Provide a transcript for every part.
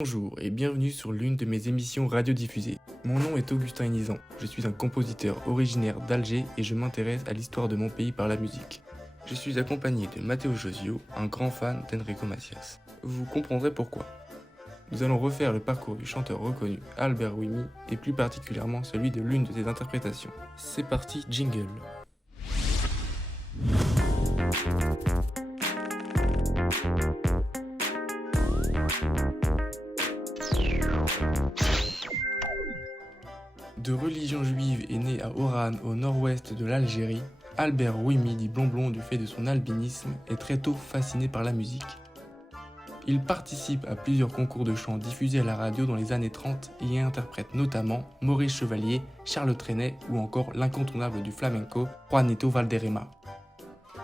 Bonjour et bienvenue sur l'une de mes émissions radiodiffusées. Mon nom est Augustin Inizan, je suis un compositeur originaire d'Alger et je m'intéresse à l'histoire de mon pays par la musique. Je suis accompagné de Matteo Josio, un grand fan d'Enrico Macias. Vous comprendrez pourquoi. Nous allons refaire le parcours du chanteur reconnu Albert Ouimi et plus particulièrement celui de l'une de ses interprétations. C'est parti, jingle. De religion juive et né à Oran au nord-ouest de l'Algérie, Albert Ouimi dit Blonblon du fait de son albinisme est très tôt fasciné par la musique. Il participe à plusieurs concours de chant diffusés à la radio dans les années 30 et y interprète notamment Maurice Chevalier, Charles Trenet ou encore l'incontournable du flamenco Juanito Valderrama.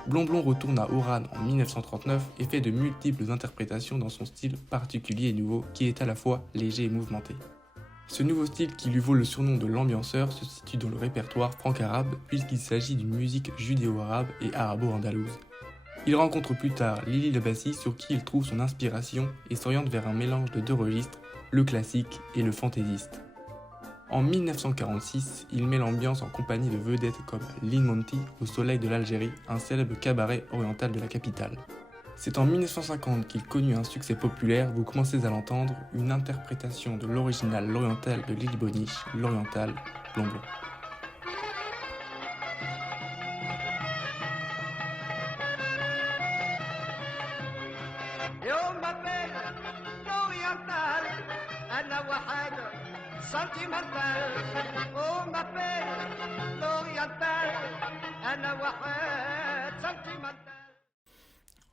Blonblon retourne à Oran en 1939 et fait de multiples interprétations dans son style particulier et nouveau qui est à la fois léger et mouvementé. Ce nouveau style qui lui vaut le surnom de l'ambianceur se situe dans le répertoire franc-arabe puisqu'il s'agit d'une musique judéo-arabe et arabo-andalouse. Il rencontre plus tard Lili Lebassi sur qui il trouve son inspiration et s'oriente vers un mélange de deux registres, le classique et le fantaisiste. En 1946, il met l'ambiance en compagnie de vedettes comme Lynn Monty au Soleil de l'Algérie, un célèbre cabaret oriental de la capitale. C'est en 1950 qu'il connut un succès populaire, vous commencez à l'entendre, une interprétation de l'original L'Oriental de Lily Boniche, L'Oriental Blonblon.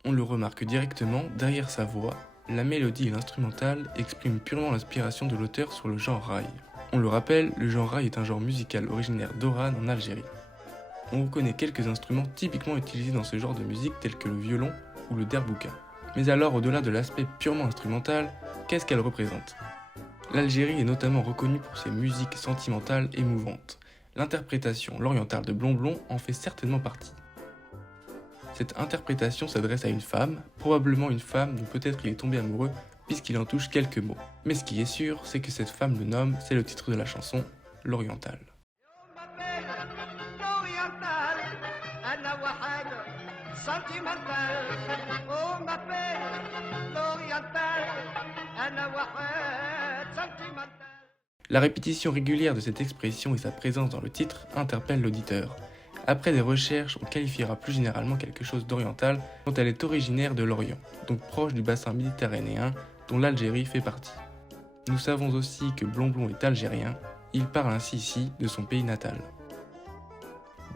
On le remarque directement, derrière sa voix, la mélodie et l'instrumental expriment purement l'inspiration de l'auteur sur le genre raï. On le rappelle, le genre raï est un genre musical originaire d'Oran en Algérie. On reconnaît quelques instruments typiquement utilisés dans ce genre de musique tels que le violon ou le derbouka. Mais alors, au-delà de l'aspect purement instrumental, qu'est-ce qu'elle représente ? L'Algérie est notamment reconnue pour ses musiques sentimentales et mouvantes. L'interprétation L'Oriental de Blonblon en fait certainement partie. Cette interprétation s'adresse à une femme, probablement une femme dont peut-être il est tombé amoureux puisqu'il en touche quelques mots. Mais ce qui est sûr, c'est que cette femme le nomme, c'est le titre de la chanson, L'Oriental. La répétition régulière de cette expression et sa présence dans le titre interpelle l'auditeur. Après des recherches, on qualifiera plus généralement quelque chose d'oriental quand elle est originaire de l'Orient, donc proche du bassin méditerranéen dont l'Algérie fait partie. Nous savons aussi que Blonblon est algérien, il parle ainsi ici de son pays natal.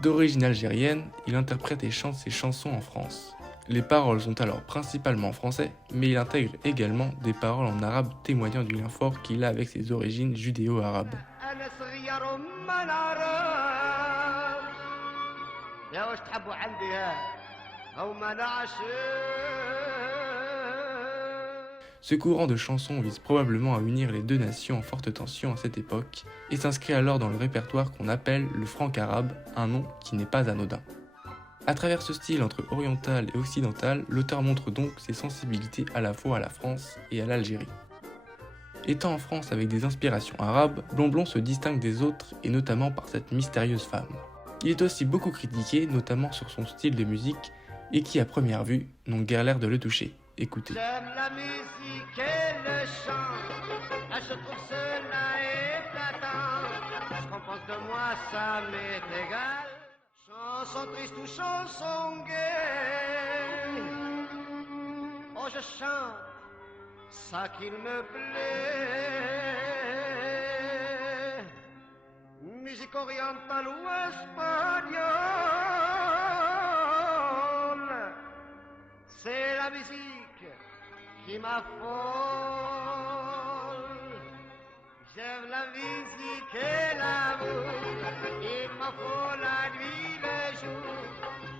D'origine algérienne, il interprète et chante ses chansons en France. Les paroles sont alors principalement en français, mais il intègre également des paroles en arabe témoignant du lien fort qu'il a avec ses origines judéo-arabes. Ce courant de chansons vise probablement à unir les deux nations en forte tension à cette époque et s'inscrit alors dans le répertoire qu'on appelle le franc-arabe, un nom qui n'est pas anodin. À travers ce style entre oriental et occidental, l'auteur montre donc ses sensibilités à la fois à la France et à l'Algérie. Étant en France avec des inspirations arabes, Blonblon se distingue des autres et notamment par cette mystérieuse femme. Il est aussi beaucoup critiqué, notamment sur son style de musique, et qui à première vue n'ont guère l'air de le toucher. Écoutez. J'aime la musique et le chant, je trouve cela épatant. Ce qu'on pense de moi, ça m'est égal. Chanson triste ou chanson gaie, oh je chante ça qu'il me plaît. Musique orientale ou espagnole, c'est la musique qui m'affole. J'aime la musique et l'amour, il m'en faut la nuit, le jour.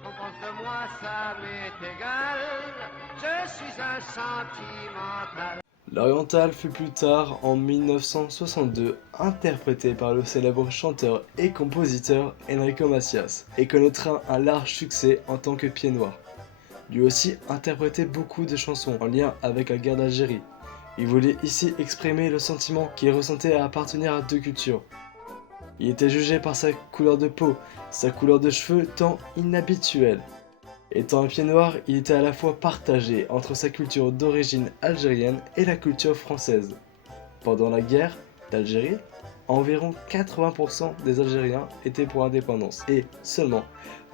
On pense de moi, ça m'est égal, je suis un sentimental. L'Oriental fut plus tard, en 1962, interprété par le célèbre chanteur et compositeur Enrico Macias et connaîtra un large succès en tant que pied noir. Lui aussi interprétait beaucoup de chansons en lien avec la guerre d'Algérie, Il voulait ici exprimer le sentiment qu'il ressentait à appartenir à deux cultures. Il était jugé par sa couleur de peau, sa couleur de cheveux tant inhabituelle. Étant un pied noir, il était à la fois partagé entre sa culture d'origine algérienne et la culture française. Pendant la guerre d'Algérie, environ 80% des Algériens étaient pour l'indépendance et seulement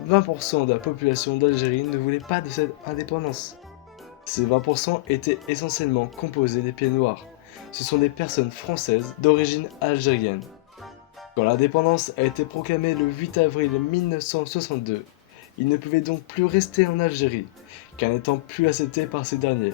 20% de la population d'Algérie ne voulait pas de cette indépendance. Ces 20% étaient essentiellement composés des pieds noirs. Ce sont des personnes françaises d'origine algérienne. Quand l'indépendance a été proclamée le 8 avril 1962, ils ne pouvaient donc plus rester en Algérie, car n'étant plus acceptés par ces derniers.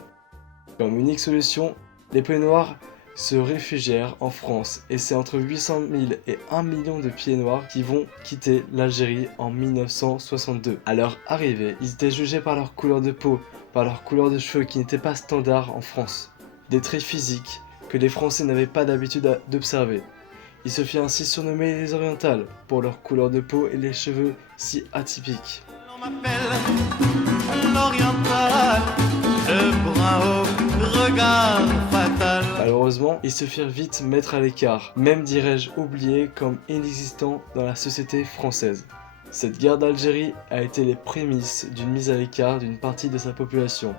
Comme unique solution, les pieds noirs se réfugièrent en France et c'est entre 800 000 et 1 million de pieds noirs qui vont quitter l'Algérie en 1962. À leur arrivée, ils étaient jugés par leur couleur de peau, par leur couleur de cheveux qui n'était pas standard en France. Des traits physiques que les Français n'avaient pas d'habitude d'observer. Ils se firent ainsi surnommer les orientales pour leur couleur de peau et les cheveux si atypiques. On m'appelle l'oriental, le brun au regard fatal. Malheureusement, ils se firent vite mettre à l'écart, même dirais-je oubliés comme inexistants dans la société française. Cette guerre d'Algérie a été les prémices d'une mise à l'écart d'une partie de sa population.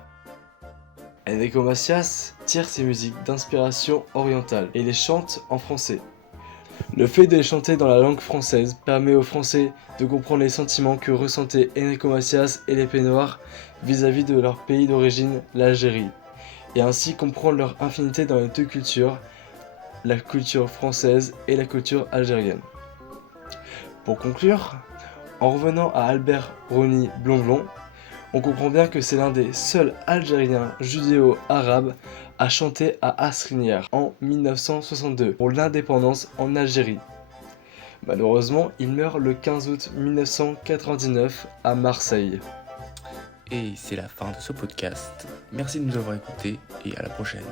Enrico Macias tire ses musiques d'inspiration orientale et les chante en français. Le fait de les chanter dans la langue française permet aux Français de comprendre les sentiments que ressentaient Enrico Macias et les pieds noirs vis-à-vis de leur pays d'origine, l'Algérie, et ainsi comprendre leur infinité dans les deux cultures, la culture française et la culture algérienne. Pour conclure, en revenant à Albert Rony Blonblon, on comprend bien que c'est l'un des seuls Algériens judéo-arabes à chanter à Asriñar en 1962 pour l'indépendance en Algérie. Malheureusement, il meurt le 15 août 1999 à Marseille. Et c'est la fin de ce podcast. Merci de nous avoir écoutés et à la prochaine.